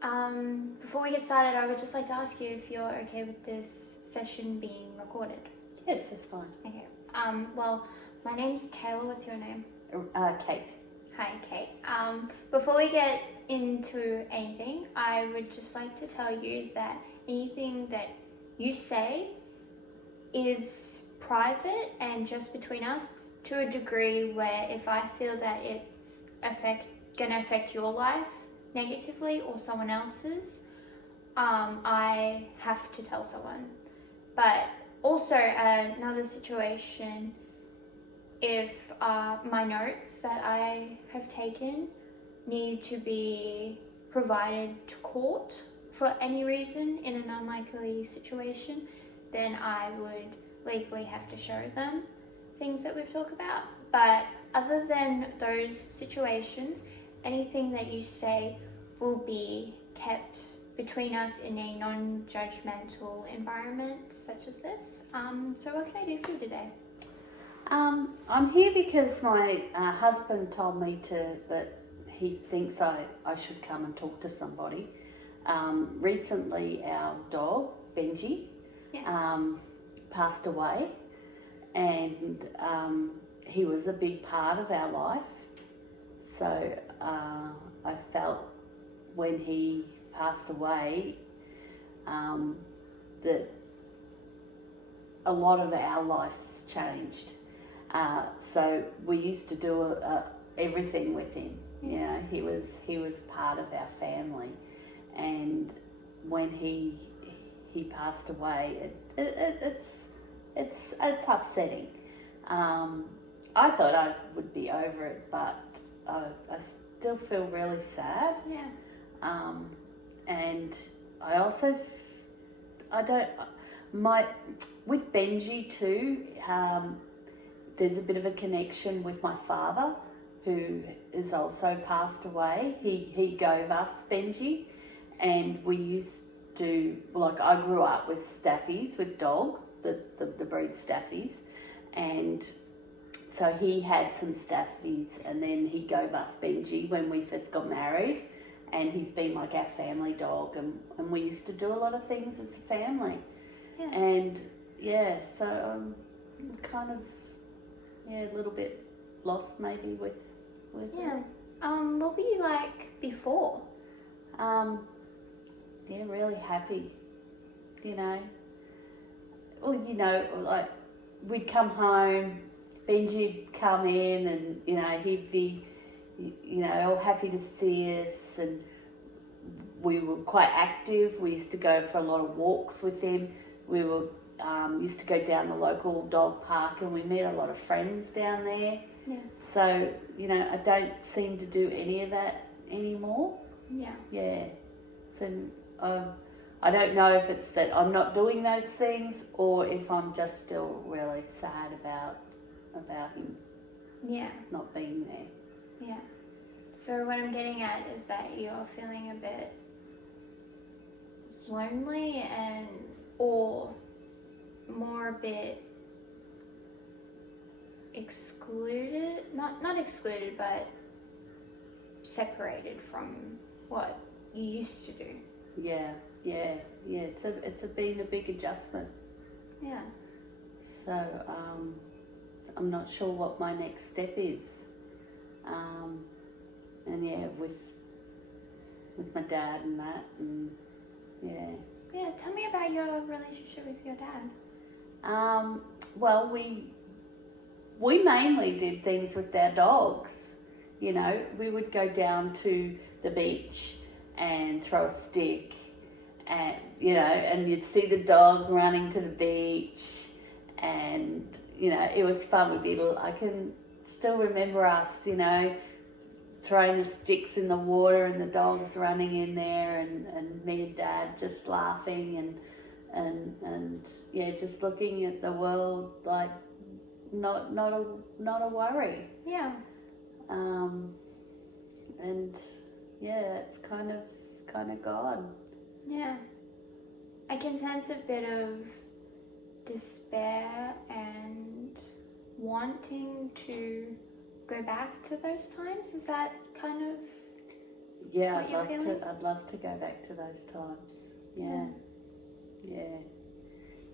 Before we get started, I would just like to ask you if you're okay with this session being recorded. Yes, it's fine. Okay. Well, my name's Taylor. What's your name? Kate. Hi, Kate. Before we get into anything, I would just like to tell you that anything that you say is private and just between us, to a degree where if I feel that it's going to affect your life negatively or someone else's, I have to tell someone. But also another situation, if my notes that I have taken need to be provided to court for any reason in an unlikely situation, then I would legally have to show them things that we've talked about. But other than those situations, anything that you say will be kept between us in a non-judgmental environment such as this. So what can I do for you today? I'm here because my husband told me that he thinks I should come and talk to somebody. Recently our dog, Benji, passed away, and he was a big part of our life. So I felt when he passed away that a lot of our lives changed. So we used to do everything with him. You know, he was part of our family, and when he passed away, it's upsetting. I thought I would be over it, but I still feel really sad. Yeah. And I also with Benji too. There's a bit of a connection with my father, who is also passed away. He gave us Benji, and we used to, like, I grew up with staffies, with dogs, the breed staffies, and so he had some staffies, and then he gave us Benji when we first got married, and he's been like our family dog, and we used to do a lot of things as a family. Yeah. And so I'm kind of a little bit lost maybe with it. What were you like before? Really happy, you know. Well, you know, like, we'd come home, Benji'd come in, and, you know, he'd be, you know, all happy to see us, and we were quite active. We used to go for a lot of walks with him. We were used to go down the local dog park, and we met a lot of friends down there. Yeah. So, you know, I don't seem to do any of that anymore. Yeah. Yeah. So I don't know if it's that I'm not doing those things, or if I'm just still really sad about him not being there. Yeah. So what I'm getting at is that you're feeling a bit lonely or more a bit excluded, not excluded, but separated from what you used to do. Yeah. It's been a big adjustment. Yeah. So I'm not sure what my next step is. And with my dad and that, and Yeah, tell me about your relationship with your dad. Well, we mainly did things with our dogs. You know, we would go down to the beach and throw a stick, and, you know, and you'd see the dog running to the beach, and, you know, it was fun. I can still remember us, you know, throwing the sticks in the water and the dogs running in there, and me and Dad just laughing and just looking at the world like not a worry. Yeah. And it's kind of gone. Yeah. I can sense a bit of despair and wanting to go back to those times. Is that kind of Yeah, what you're feeling? I'd love to go back to those times. Yeah.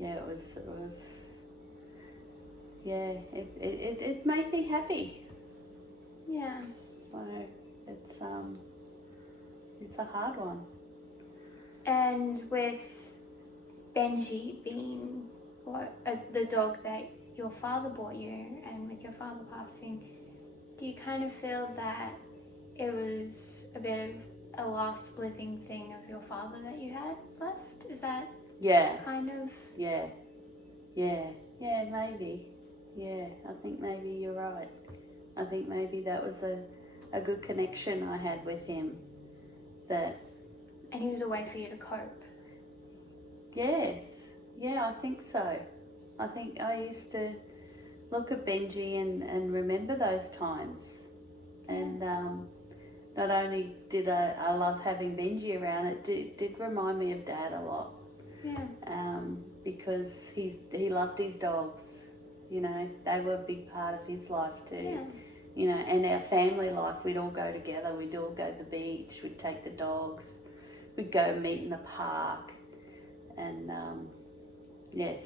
It was yeah, it made me happy. Yeah. So it's a hard one. And with Benji being the dog that your father bought you, and with your father passing, do you kind of feel that it was a bit of a last living thing of your father that you had left? Is that kind of... Yeah, maybe. Yeah, I think maybe you're right. I think maybe that was a good connection I had with him. And he was a way for you to cope. Yes, yeah, I think so. I think I used to look at Benji and remember those times. And not only did I love having Benji around, it did remind me of Dad a lot. Yeah. Because he loved his dogs. You know, they were a big part of his life too. Yeah. You know, and our family life, we'd all go together. We'd all go to the beach. We'd take the dogs. We'd go meet in the park. And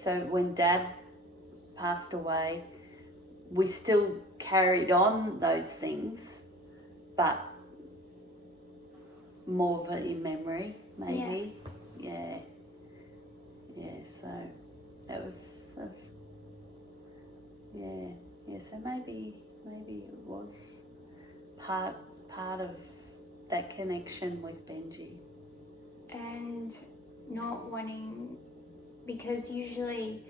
so when Dad passed away, we still carried on those things, but more of it in memory, maybe. Yeah. So that was so maybe it was part of that connection with Benji. And not wanting, because usually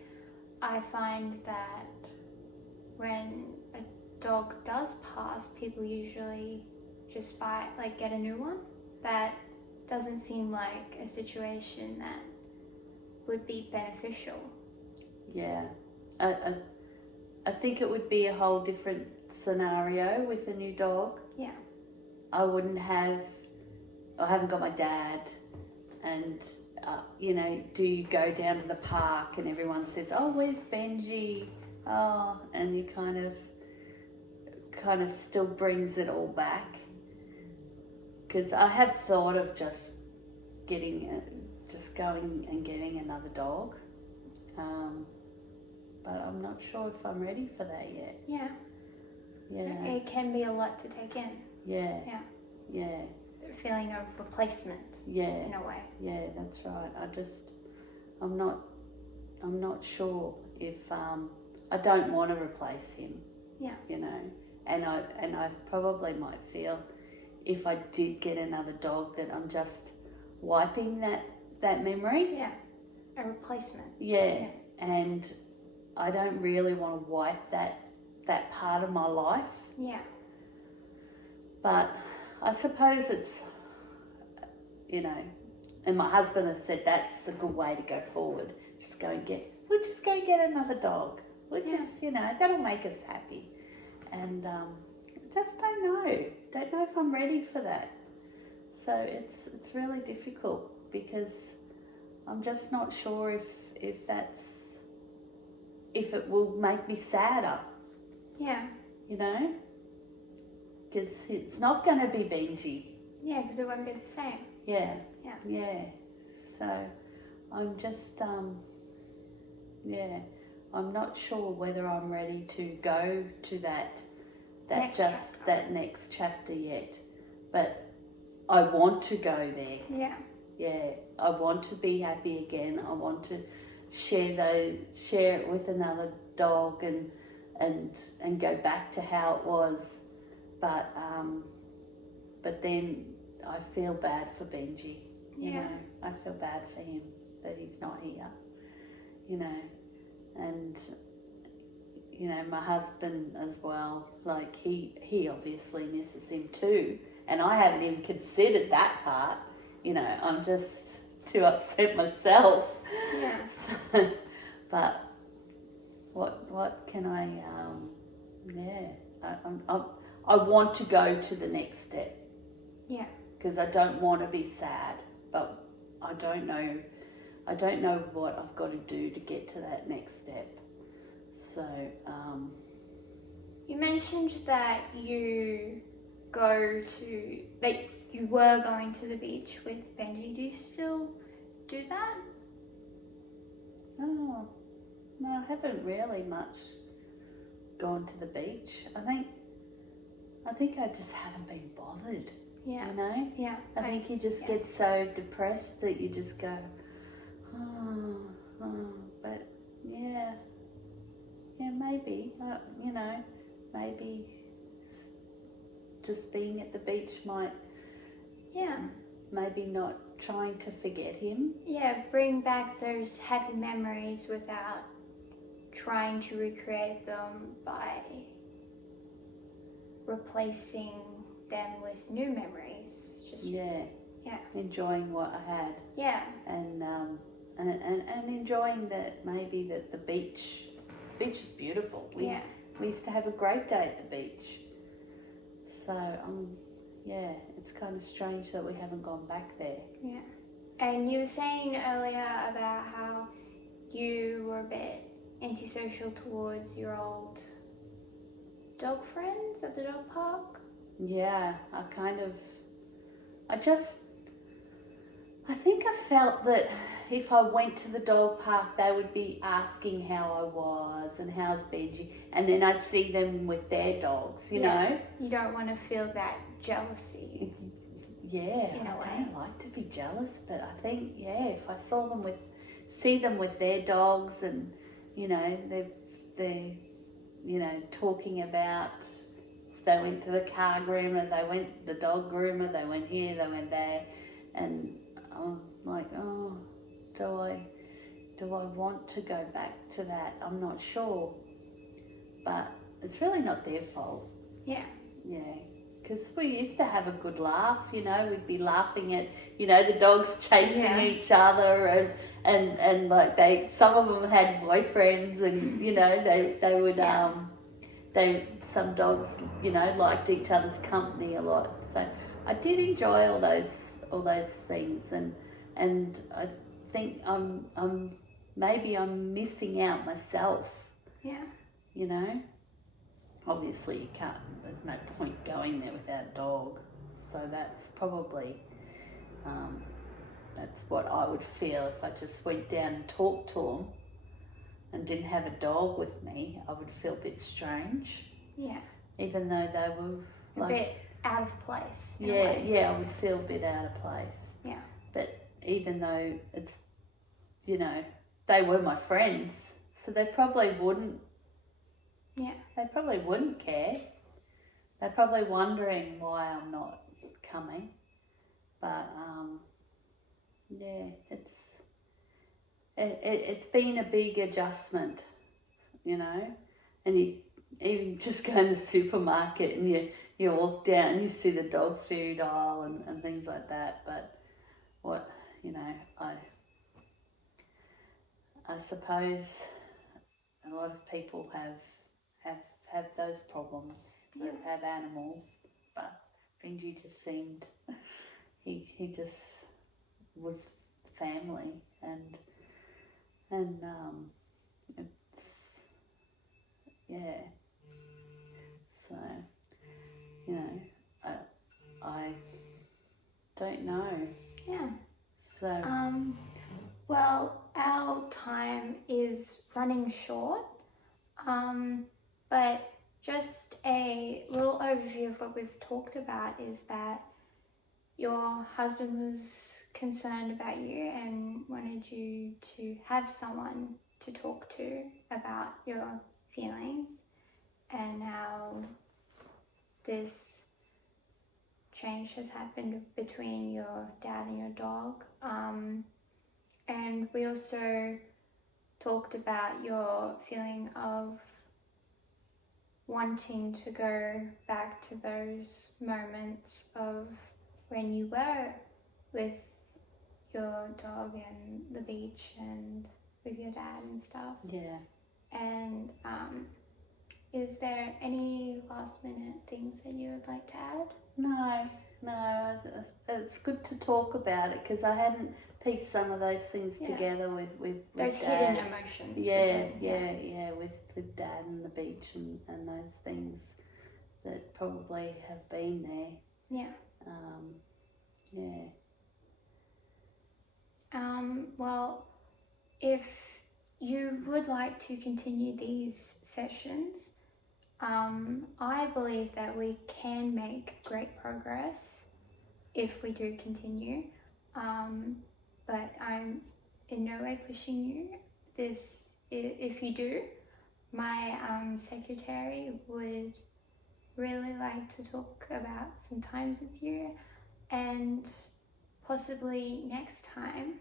I find that when a dog does pass, people usually just get a new one. That doesn't seem like a situation that would be beneficial. Yeah, I think it would be a whole different scenario with a new dog. Yeah. I haven't got my dad, and do you go down to the park and everyone says, "Oh, where's Benji?" Oh, and you kind of still brings it all back. Because I have thought of just going and getting another dog, but I'm not sure if I'm ready for that yet. Yeah. Yeah. It can be a lot to take in. Yeah. Yeah. Yeah. The feeling of replacement. Yeah. In a way. Yeah, that's right. I'm not sure if I don't want to replace him. Yeah. You know, and I probably might feel if I did get another dog that I'm just wiping that memory. Yeah. A replacement. Yeah. And I don't really want to wipe that part of my life. Yeah. But I suppose it's, and my husband has said that's a good way to go forward. We'll just go get another dog. That'll make us happy. And just don't know if I'm ready for that. So it's really difficult because I'm just not sure if it will make me sadder. Yeah. Because it's not going to be Benji. Yeah, because it won't be the same. Yeah. Yeah. Yeah. So I'm just, I'm not sure whether I'm ready to go to that next chapter yet. But I want to go there. Yeah. Yeah. I want to be happy again. I want to share it with another dog and go back to how it was. But then I feel bad for Benji. You know, I feel bad for him that he's not here. And my husband as well. Like he obviously misses him too, and I haven't even considered that part. I'm just too upset myself. Yeah. So, but what can I? I want to go to the next step. Yeah. Because I don't want to be sad, but I don't know what I've got to do to get to that next step. So. You mentioned that you go to you were going to the beach with Benji, do you still do that? Oh, no, I haven't really much gone to the beach. I think I just haven't been bothered. Yeah. You know? Yeah. I think you just get so depressed that you just go, but yeah, maybe, maybe just being at the beach might, maybe not trying to forget him. Yeah, bring back those happy memories without trying to recreate them by replacing them with new memories. Just enjoying what I had. Yeah. And enjoying that maybe that the beach is beautiful. We used to have a great day at the beach. So it's kind of strange that we haven't gone back there. Yeah. And you were saying earlier about how you were a bit antisocial towards your old dog friends at the dog park. Yeah, I think I felt that if I went to the dog park, they would be asking how I was and how's Benji, and then I'd see them with their dogs, you know. You don't want to feel that jealousy. Yeah, I don't like to be jealous, but I think, if I see them with their dogs and, they're talking about, they went to the car groomer, they went the dog groomer, they went here, they went there, and I'm like, do I want to go back to that? I'm not sure, but it's really not their fault. Yeah. Yeah, because we used to have a good laugh, we'd be laughing at, the dogs chasing each other and like some of them had boyfriends and, they would, some dogs, liked each other's company a lot. So I did enjoy all those things, and I think I'm missing out myself. Yeah. Obviously you can't. There's no point going there without a dog. So that's probably that's what I would feel if I just went down and talked to them and didn't have a dog with me. I would feel a bit strange. Yeah. Even though they were a bit out of place. I would feel a bit out of place. Yeah. But even though it's, they were my friends, so they probably wouldn't. Yeah. They probably wouldn't care. They're probably wondering why I'm not coming. But it's been a big adjustment, and you even just go in the supermarket and you walk down and you see the dog food aisle and things like that. But I suppose a lot of people have those problems that have animals, but Benji just seemed, he just was family, and it's so I don't know. Yeah. So well, our time is running short, but just a little overview of what we've talked about is that your husband was concerned about you and wanted you to have someone to talk to about your feelings, and now this change has happened between your dad and your dog. And we also talked about your feeling of wanting to go back to those moments of when you were with your dog and the beach and with your dad and stuff. Yeah. And is there any last minute things that you would like to add? No, it's good to talk about it because I hadn't pieced some of those things together with those Dad. hidden emotions. With Dad and the beach and those things that probably have been there. Yeah. Yeah. Well, if you would like to continue these sessions, I believe that we can make great progress if we do continue. But I'm in no way pushing you. If you do, my secretary would really like to talk about some times with you, and possibly next time,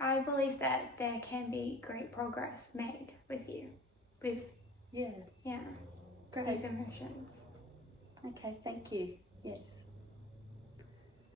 I believe that there can be great progress made with you, with Yeah. those emotions. Okay, thank you. Yes.